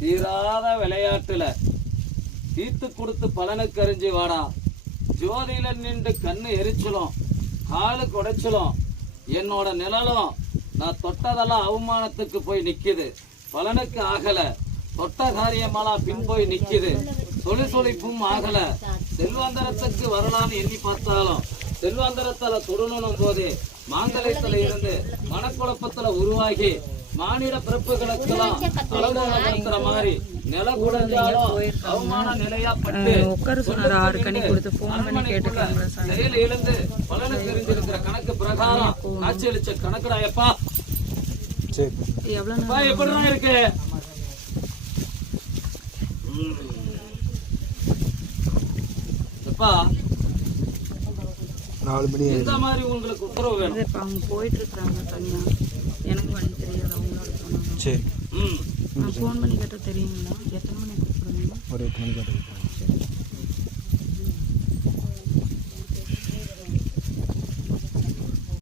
தீராத விளையாட்டுல தீத்து கொடுத்து பலனுக்கு அறிஞ்சு வாடா. ஜோதியில நின்று கண்ணு எரிச்சலும் காலு குடைச்சலும் என்னோட நிழலும் நான் தொட்டதெல்லாம் அவமானத்துக்கு போய் நிக்குது. பலனுக்கு ஆகல. தொட்ட காரியமெல்லாம் பின் போய் நிக்குது. சொலிப்பும் ஆகல. செல்வாந்தரத்துக்கு வரலான்னு எண்ணி பார்த்தாலும் செல்வாந்தரத்துல தொடணும் போது மாங்கலயத்துல இருந்து மனக்குழப்பத்துல உருவாகி மானிட பிறப்புகளுக்கெல்லாம் அலங்கோலப்படுத்துற மாதிரி நில குடைஞ்சாலும் அவமான நிலையாப்பட்டு செயல் இழந்து பலனுக்கு தெரிஞ்சிருக்கிற கணக்கு பிரகாரம் காட்சியளிச்ச கணக்குடா. எப்பா எப்படிதான் இருக்கு? எப்பா இந்த மாதிரி உங்களுக்கு உத்தரவு வேணும். அவங்க போயிட்டு இருக்காங்க தனியா, எனக்கு வழி தெரியாது. அவங்களோட சொன்னாங்க. சரி, ஃபோன் பண்ணி கேட்டா தெரியுங்களா? எத்தனை மணிக்கு கூப்பிடுறீங்க? ஒரு 8 மணிக்கு.